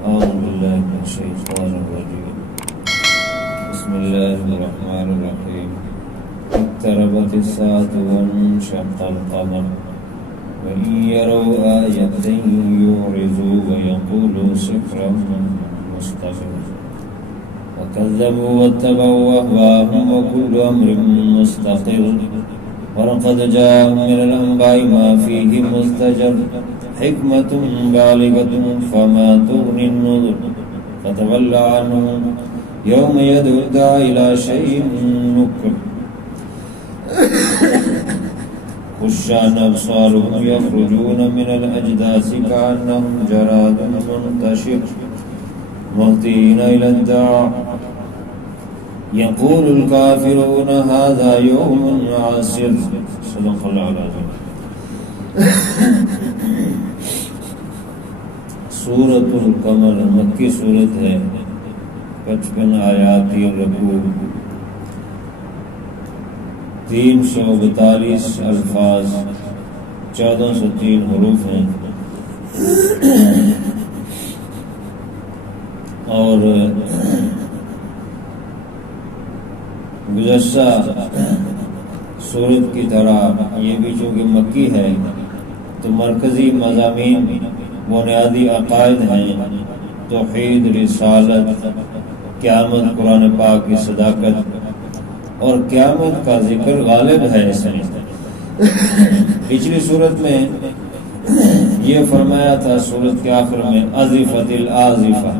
أعوذ بالله من الشيطان الرجيم. بسم الله الرحمن الرحيم. اقتربت الساعة وانشق القمر وإن يروا آية يعرضوا ويقولوا سحر مستمر وكذبوا واتبعوا أهواءهم وكل أمر مستقر ولقد جاءهم من الأنباء ما فيه مزدجر حكمة بالغة فما تغني النذر فتول عنهم يوم يدعو الداعي إلى شيء نكر خشعت أبصارهم يخرجون من الأجداث كأنهم جراد منتشر مهطعين إلى الداع يقول الكافرون هذا يوم عسر. صدق اللہ العظیم. سورۃ القمر مکی سورت ہے، 55 آیات رکوع، 342 الفاظ، 1403 حروف ہیں. اور گزشتہ سورت کی طرح یہ بھی چونکہ مکی ہے تو مرکزی مضامین بنیادی عقائد ہیں: توحید، رسالت، قیامت، قرآن پاک کی صداقت اور قیامت کا ذکر غالب ہے اس میں. پچھلی صورت میں یہ فرمایا تھا سورت کے آخر میں ازفت الازفہ،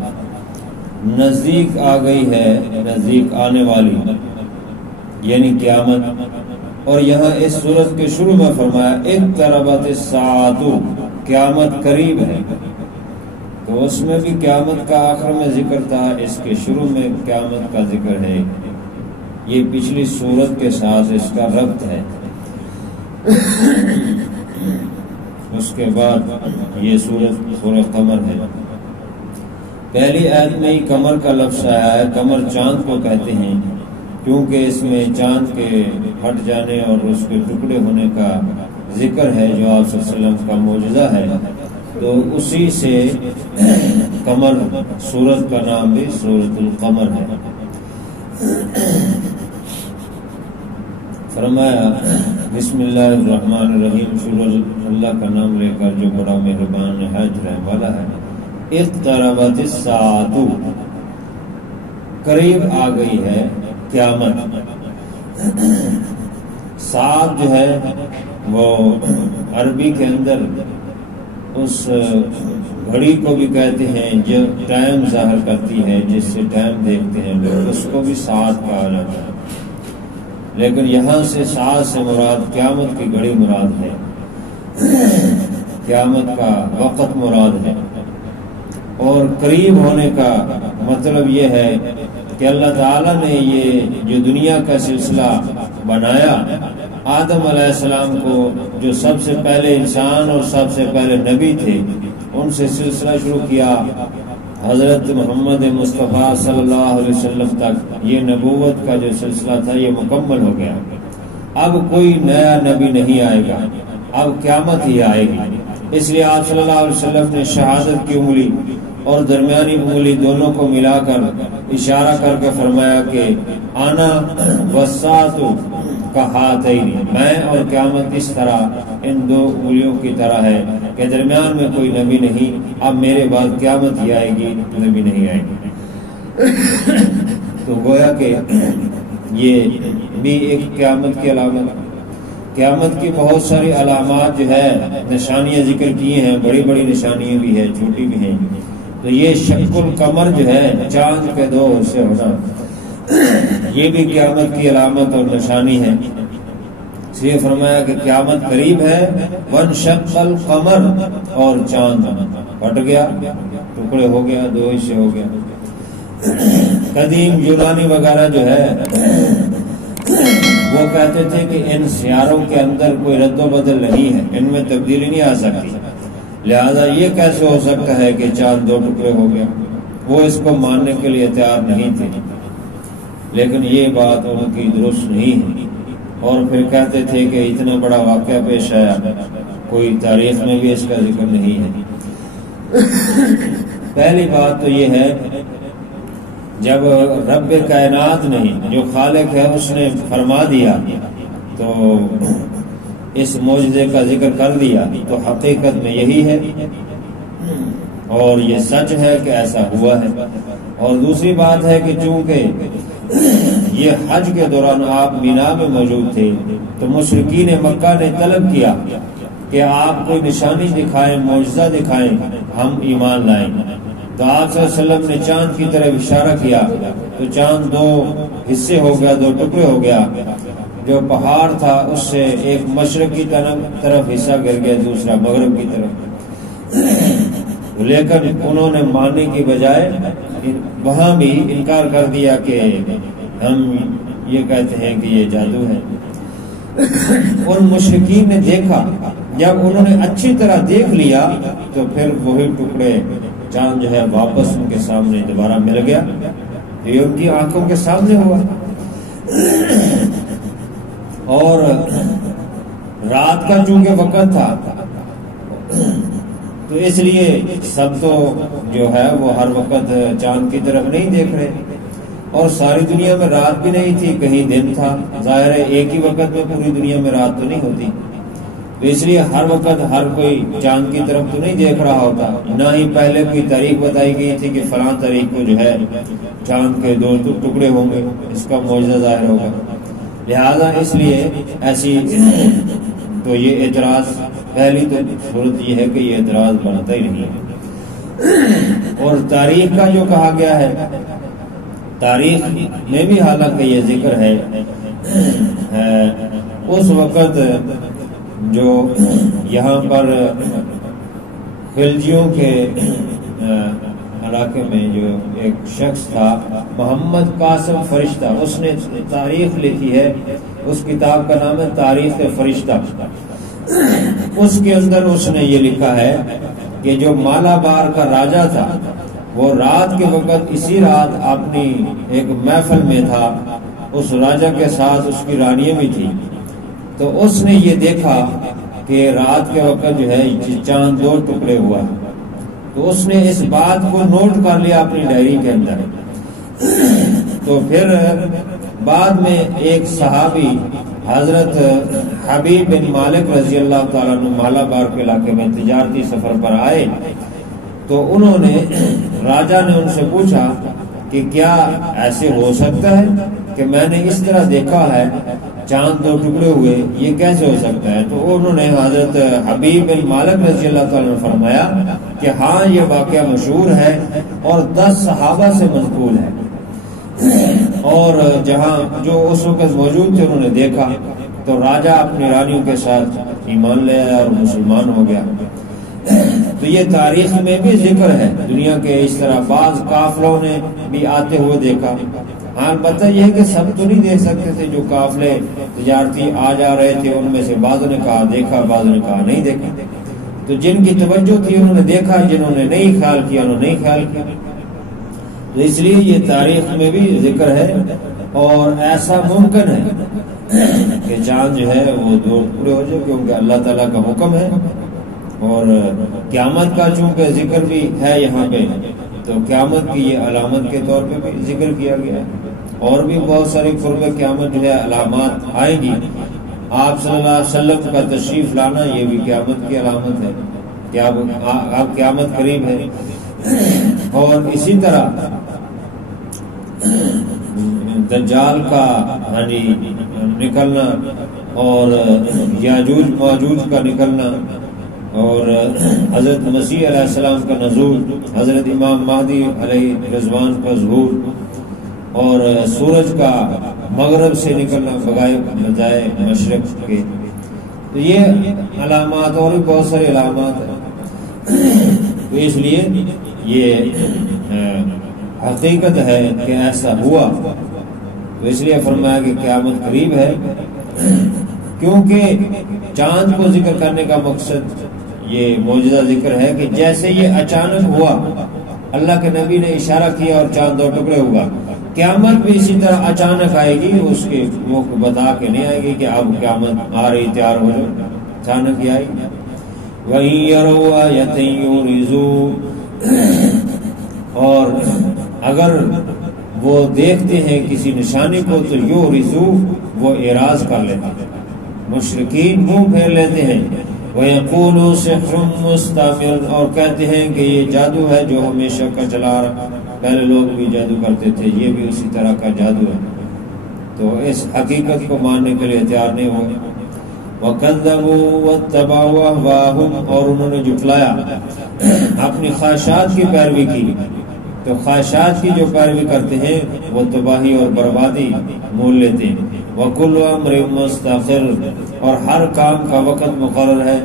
نزدیک آ گئی ہے، نزدیک آنے والی یعنی قیامت. اور یہاں اس سورت کے شروع میں فرمایا اقتربت الساعۃ، قیامت قریب ہے. تو اس میں بھی قیامت کا آخر میں ذکر تھا، اس کے شروع میں قیامت کا ذکر ہے. یہ پچھلی سورت کے ساتھ اس کا ربط ہے. اس کے بعد یہ سورت سورۃ قمر ہے. پہلی آیت میں ہی قمر کا لفظ آیا ہے. قمر چاند کو کہتے ہیں کیونکہ اس میں چاند کے پھٹ جانے اور اس کے ٹکڑے ہونے کا ذکر ہے جو آپ صلی اللہ علیہ وسلم کا معجزہ ہے. تو اسی سے قمر سورت کا نام بھی سورۃ القمر ہے. فرمایا بسم اللہ الرحمن الرحیم، شروع اللہ کا نام لے کر جو بڑا مہربان نہایت رحم والا ہے. اقتربت الساعۃ، قریب آ گئی ہے قیامت. ساعت جو ہے وہ عربی کے اندر اس گھڑی کو بھی کہتے ہیں جو ٹائم ظاہر کرتی ہے، جس سے ٹائم دیکھتے ہیں لوگ، اس کو بھی ساعت کہا جاتا ہے. لیکن یہاں سے ساعت سے مراد قیامت کی گھڑی مراد ہے، قیامت کا وقت مراد ہے. اور قریب ہونے کا مطلب یہ ہے کہ اللہ تعالیٰ نے یہ جو دنیا کا سلسلہ بنایا، آدم علیہ السلام کو جو سب سے پہلے انسان اور سب سے پہلے نبی تھے ان سے سلسلہ شروع کیا حضرت محمد مصطفیٰ صلی اللہ علیہ وسلم تک. یہ نبوت کا جو سلسلہ تھا یہ مکمل ہو گیا. اب کوئی نیا نبی نہیں آئے گا، اب قیامت ہی آئے گی. اس لیے آپ صلی اللہ علیہ وسلم نے شہادت کی انگلی اور درمیانی انگلی دونوں کو ملا کر اشارہ کر کے فرمایا کہ آنا والساعۃ کہاتین، میں اور قیامت اس طرح ان دو انگلیوں کی طرح ہے کہ درمیان میں کوئی نبی نہیں. اب میرے بعد قیامت ہی آئے گی، نبی نہیں آئے گی. تو گویا کہ یہ بھی ایک قیامت کی علامت. قیامت کی بہت ساری علامات جو ہے نشانیاں ذکر کی ہیں، بڑی بڑی نشانیاں بھی ہیں، چھوٹی بھی ہیں. تو یہ شق القمر جو ہے چاند کے دو حصے ہونا، یہ بھی قیامت کی علامت اور نشانی ہے. اس لیے فرمایا کہ قیامت قریب ہے. وانشق القمر، اور چاند پھٹ گیا، ٹکڑے ہو گیا، دو حصے ہو گیا. قدیم یونانی وغیرہ جو ہے وہ کہتے تھے کہ ان سیاروں کے اندر کوئی رد و بدل نہیں ہے، ان میں تبدیلی نہیں آ سکتی، لہذا یہ کیسے ہو سکتا ہے کہ چاند دو ٹکڑے ہو گیا. وہ اس کو ماننے کے لیے تیار نہیں تھے، لیکن یہ بات ان کی درست نہیں ہے. اور پھر کہتے تھے کہ اتنا بڑا واقعہ پیش آیا، کوئی تاریخ میں بھی اس کا ذکر نہیں ہے. پہلی بات تو یہ ہے، جب رب کائنات نے جو خالق ہے اس نے فرما دیا تو اس معجزے کا ذکر کر دیا تو حقیقت میں یہی ہے اور یہ سچ ہے کہ ایسا ہوا ہے۔ اور دوسری بات ہے کہ چونکہ یہ حج کے دوران آپ مینا میں موجود تھے تو مشرکین مکہ نے طلب کیا کہ آپ کوئی نشانی دکھائیں، معجزہ دکھائیں، ہم ایمان لائیں۔ تو آپ صلی اللہ علیہ وسلم نے چاند کی طرف اشارہ کیا تو چاند دو حصے ہو گیا، دو ٹکڑے ہو گیا۔ جو پہاڑ تھا اس سے ایک مشرق کی طرف حصہ گر گیا، دوسرا مغرب کی طرف۔ لیکن انہوں نے ماننے کی بجائے وہاں بھی انکار کر دیا کہ ہم یہ کہتے ہیں کہ یہ جادو ہے۔ ان مشرکین نے دیکھا، جب انہوں نے اچھی طرح دیکھ لیا تو پھر وہی ٹکڑے چاند جو ہے واپس ان کے سامنے دوبارہ مل گیا، یہ ان کی آنکھوں کے سامنے ہوا۔ اور رات کا چونکہ وقت تھا تو اس لیے سب تو جو ہے وہ ہر وقت چاند کی طرف نہیں دیکھ رہے، اور ساری دنیا میں رات بھی نہیں تھی، کہیں دن تھا۔ ظاہر ہے ایک ہی وقت میں پوری دنیا میں رات تو نہیں ہوتی، تو اس لیے ہر وقت ہر کوئی چاند کی طرف تو نہیں دیکھ رہا ہوتا۔ نہ ہی پہلے کوئی تاریخ بتائی گئی تھی کہ فلاں تاریخ کو جو ہے چاند کے دو ٹکڑے ہوں گے، اس کا معجزہ ظاہر ہوگا۔ لہذا اس لیے ایسی تو یہ اعتراض، پہلی تو صورت یہ ہے کہ یہ اعتراض بنتا ہی نہیں ہے۔ اور تاریخ کا جو کہا گیا ہے، تاریخ میں بھی حالانکہ یہ ذکر ہے اس وقت جو یہاں پر خلجیوں کے علاقے میں جو ایک شخص تھا محمد قاسم فرشتہ، اس نے تاریخ لکھی ہے، اس کتاب کا نام ہے تاریخ فرشتہ۔ اس کے اندر اس نے یہ لکھا ہے کہ جو مالابار کا راجا تھا وہ رات کے وقت اسی رات اپنی ایک محفل میں تھا، اس راجا کے ساتھ اس کی رانیاں بھی تھی، تو اس نے یہ دیکھا کہ رات کے وقت جو ہے چاند دو ٹکڑے ہوا، تو اس نے اس بات کو نوٹ کر لیا اپنی ڈائری کے اندر۔ تو پھر بعد میں ایک صحابی حضرت حبیب بن مالک رضی اللہ تعالیٰ عنہ مالابار کے علاقے میں تجارتی سفر پر آئے، تو انہوں نے راجا نے ان سے پوچھا کہ کیا ایسے ہو سکتا ہے کہ میں نے اس طرح دیکھا ہے چاند دو ٹکڑے ہوئے، یہ کیسے ہو سکتا ہے؟ تو انہوں نے حضرت حبیب بن مالک رضی اللہ تعالیٰ نے فرمایا کہ ہاں یہ واقعہ مشہور ہے اور 10 صحابہ سے منقول ہے، اور جہاں جو اس وقت موجود تھے انہوں نے دیکھا، تو راجا اپنی رانیوں کے ساتھ ایمان لے آیا اور مسلمان ہو گیا۔ تو یہ تاریخ میں بھی ذکر ہے، دنیا کے اس طرح بعض قافلوں نے بھی آتے ہوئے دیکھا۔ ہاں البتہ یہ ہے کہ سب تو نہیں دیکھ سکتے تھے، جو قافلے تجارتی آ جا رہے تھے ان میں سے بعض نے کہا دیکھا، بعض نے کہا نہیں دیکھا۔ تو جن کی توجہ تھی انہوں نے دیکھا، جنہوں نے نہیں خیال کیا انہوں نے نہیں خیال کیا۔ تو اس لیے یہ تاریخ میں بھی ذکر ہے، اور ایسا ممکن ہے کہ چاند جو ہے وہ دو ٹکڑے ہو جائے، کیونکہ اللہ تعالیٰ کا حکم ہے۔ اور قیامت کا چونکہ ذکر بھی ہے یہاں پہ، تو قیامت کی یہ علامت کے طور پہ بھی ذکر کیا گیا ہے، اور بھی بہت ساری قرب قیامت جو ہے علامات آئیں گی۔ آپ صلی اللہ علیہ وسلم کا تشریف لانا یہ بھی قیامت کی علامت ہے کہ آپ قیامت قریب ہے۔ اور اسی طرح دجال کا نکلنا اور یاجوج ماجوج کا نکلنا، اور حضرت مسیح علیہ السلام کا نزول، حضرت امام مہدی علیہ رضوان کا ظہور، اور سورج کا مغرب سے نکلنا بجائے مشرق کے، تو یہ علامات اور بھی بہت ساری علامات ہیں۔ تو اس لیے یہ حقیقت ہے کہ ایسا ہوا، تو اس لیے فرمایا کہ قیامت قریب ہے، کیونکہ چاند کو ذکر کرنے کا مقصد یہ معجزہ ذکر ہے کہ جیسے یہ اچانک ہوا، اللہ کے نبی نے اشارہ کیا اور چاند دو ٹکڑے ہوگا، قیامت بھی اسی طرح اچانک آئے گی، اس کے وہ بتا کے نہیں آئے گی کہ اب قیامت آ رہی تیار ہو جاؤ، اچانک ہی آئے گی۔ وَإِن يَرَوْا آيَةً يُعْرِضُوا، اگر وہ دیکھتے ہیں کسی نشانی کو تو یورزو وہ اعراض کر لیتے ہیں، مشرکین منہ پھیر لیتے ہیں، وَيَقُولُوا سِحْرٌ مُسْتَمِرٌ اور کہتے ہیں کہ یہ جادو ہے جو ہمیشہ کا چلا رہا، پہلے لوگ بھی جادو کرتے تھے، یہ بھی اسی طرح کا جادو ہے، تو اس حقیقت کو ماننے کے لیے تیار نہیں ہوئے۔ وَكَذَّبُوا وَاتَّبَعُوا أَهْوَاءَهُمْ اور انہوں نے جھٹلایا، اپنی خواہشات کی پیروی کی، تو خواہشات کی جو پیروی کرتے ہیں وہ تباہی اور بربادی مول لیتے ہیں۔ وَكُلُّ أَمْرٍ مُسْتَقِرٌ اور ہر کام کا وقت مقرر ہے،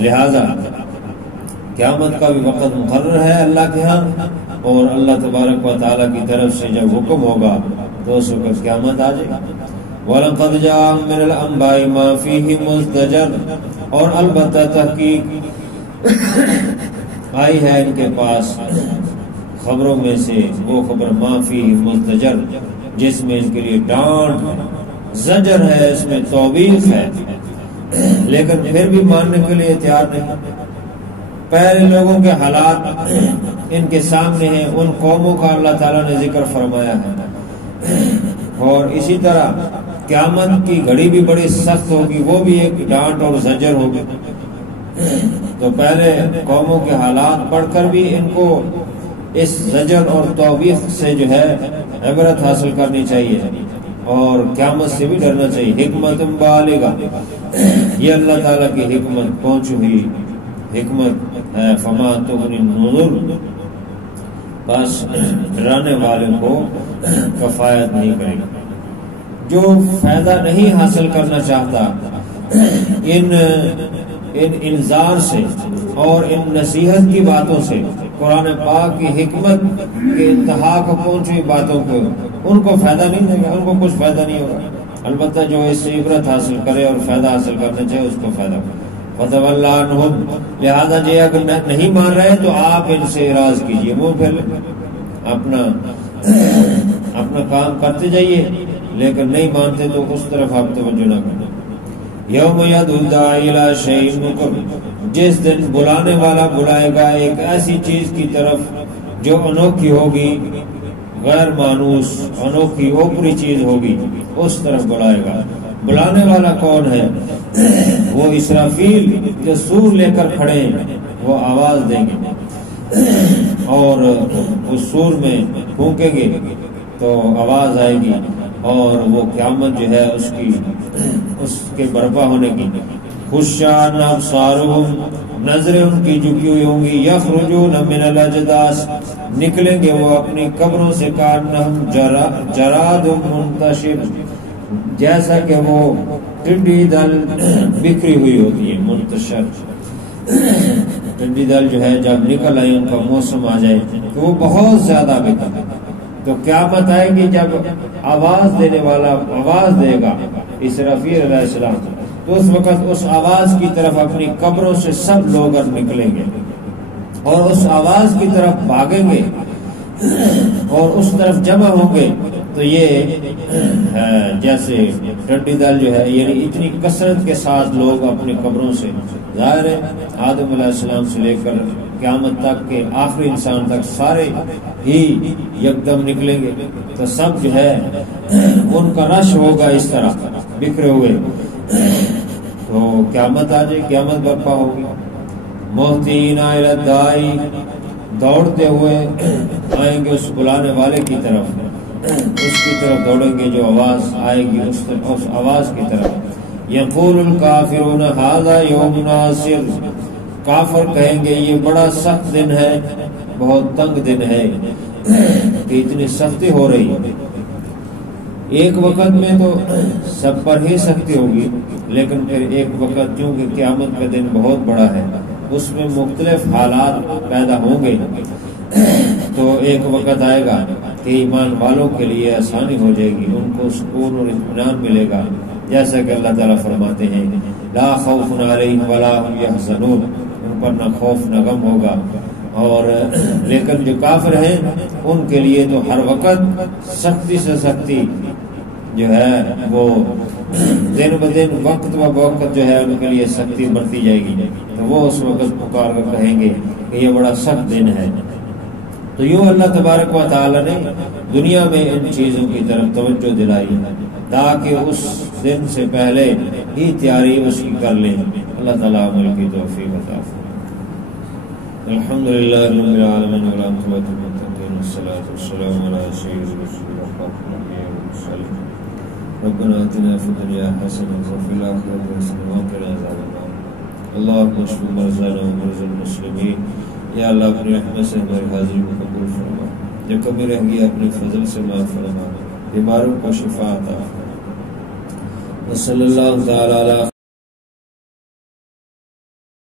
لہذا قیامت کا بھی وقت مقرر ہے اللہ کے ہاں، اور اللہ تبارک و تعالیٰ کی طرف سے جب حکم ہوگا تو اس وقت قیامت آ جائے گا۔ وَلَقَدْ جَاءَهُم مِّنَ الْأَنبَاءِ مَا فِيهِ مُزْدَجَرٌ اور البتہ تحقیق آئی ہے ان کے پاس خبروں میں سے وہ خبر ما فیہ مزدجر جس میں ان کے لیے ڈانٹ زجر ہے، اس میں توبیخ ہے، لیکن پھر بھی ماننے کے لیے تیار نہیں۔ پہلے لوگوں کے حالات ان کے سامنے ہیں، ان قوموں کا اللہ تعالیٰ نے ذکر فرمایا ہے، اور اسی طرح قیامت کی گھڑی بھی بڑی سخت ہوگی، وہ بھی ایک ڈانٹ اور زجر ہوگی۔ تو پہلے قوموں کے حالات پڑھ کر بھی ان کو اس زجر اور توبیخ سے جو ہے عبرت حاصل کرنی چاہیے، اور قیامت سے بھی ڈرنا چاہیے۔ حکمت بالغہ یہ اللہ تعالیٰ کی حکمت پہنچ ہوئی حکمت ہے، فما تغنی النذر بس ڈرانے والے کو کفایت نہیں کرے گا۔ جو فائدہ نہیں حاصل کرنا چاہتا ان انذار سے اور ان نصیحت کی باتوں سے، قرآن پاک کی حکمت کے انتہا کو پہنچی باتوں کو، ان کو فائدہ نہیں دے گا، ان کو کچھ فائدہ نہیں ہوگا۔ البتہ جو اس سے عبرت حاصل کرے اور فائدہ حاصل کرنا چاہے اس کو فائدہ ہوگا۔ فَتَوَلَّ عَنْهُمْ لہذا جی اگر نہیں مان رہے تو آپ ان سے اعراض کیجیے، منہ پھیر اپنا کام کرتے جائیے، لیکن نہیں مانتے تو اس طرف آپ توجہ نہ کریں۔ یوم یدعو الداعی الی شیء نکر جس دن بلانے والا بلائے گا ایک ایسی چیز کی طرف جو انوکھی ہوگی، غیر مانوس انوکھی اوپری چیز ہوگی، اس طرف بلائے گا۔ بلانے والا کون ہے؟ وہ اسرافیل جو سور لے کر کھڑے ہیں، وہ آواز دیں گے اور اس سور میں پھونکیں گے تو آواز آئے گی، اور وہ قیامت جو ہے اس کے برپا ہونے کی۔ خشعاً ابصارہم نظریں ان کی جھکی ہوئی ہوں گی، یخرجون من الاجداث نکلیں گے وہ اپنی قبروں سے، کانہم جراد منتشر جیسا کہ وہ ٹڈی دل بکھری ہوئی ہوتی ہے، منتشر ٹڈی دل جو ہے جب نکل آئے ان کا موسم آ جائے تو وہ بہت زیادہ بکھر، تو قیامت آئے گی جب آواز دینے والا آواز دے گا اسرافیل علیہ السلام، تو اس وقت اس آواز کی طرف اپنی قبروں سے سب لوگ نکلیں گے اور اس آواز کی طرف بھاگیں گے اور اس طرف جمع ہوں گے۔ تو یہ جیسے ٹڈی دل جو ہے، یعنی اتنی کثرت کے ساتھ لوگ اپنی قبروں سے، ظاہر ہے آدم علیہ السلام سے لے کر قیامت تک کے آخری انسان تک سارے ہی یکدم نکلیں گے، تو سب جو ہے ان کا رش ہوگا اس طرح بکھرے ہوئے، تو قیامت آ جائے، قیامت برپا ہوگی۔ مہتین الی الداعی دوڑتے ہوئے آئیں گے اس بلانے والے کی طرف، اس کی طرف دوڑیں گے جو آواز آئے گی، اس آواز کی طرف۔ یقول الکافرون ھذا یوم عسیر کافر کہیں گے یہ بڑا سخت دن ہے، بہت تنگ دن ہے کہ اتنی سختی ہو رہی ہے۔ ایک وقت میں تو سب پر ہی سختی ہوگی، لیکن پھر ایک وقت چونکہ قیامت کا دن بہت بڑا ہے، اس میں مختلف حالات پیدا ہوں گے، تو ایک وقت آئے گا کہ ایمان والوں کے لیے آسانی ہو جائے گی، ان کو سکون اور اطمینان ملے گا، جیسا کہ اللہ تعالیٰ فرماتے ہیں لا خوف علیہم ولا هم یحزنون، ان پر نہ خوف نہ غم ہوگا۔ اور لیکن جو کافر ہیں ان کے لیے تو ہر وقت سختی سے سختی جو ہے وہ دن بدن وقت و وقت جو ہے ان کے لیے سختی بڑھتی جائے گی، تو وہ اس وقت پکار کر کہیں گے کہ یہ بڑا سخت دن ہے۔ تو یوں اللہ تبارک و تعالی نے دنیا میں ان چیزوں کی طرف توجہ دلائی تاکہ اس دن سے پہلے ہی تیاری اس کی کر لیں. اللہ تعالیٰ عمل کی توفیق عطا فرمائے. الحمدللہ رب العالمین والعاقبۃ للمتقین والصلاۃ والسلام علی سید رسول اللہ. ربنا آتنا فی الدنیا حسنۃ وفی الآخرۃ حسنۃ وقنا عذاب النار. اللهم اشف مرضانا ومرضى المسلمین. یا اللہ اپنی رحمت سے ہماری حاضری کو قبول فرما، جو کمی رہ گئی اپنے فضل سے معاف فرما، بیماروں کو شفا عطا فرما. وصلی اللہ تعالی علی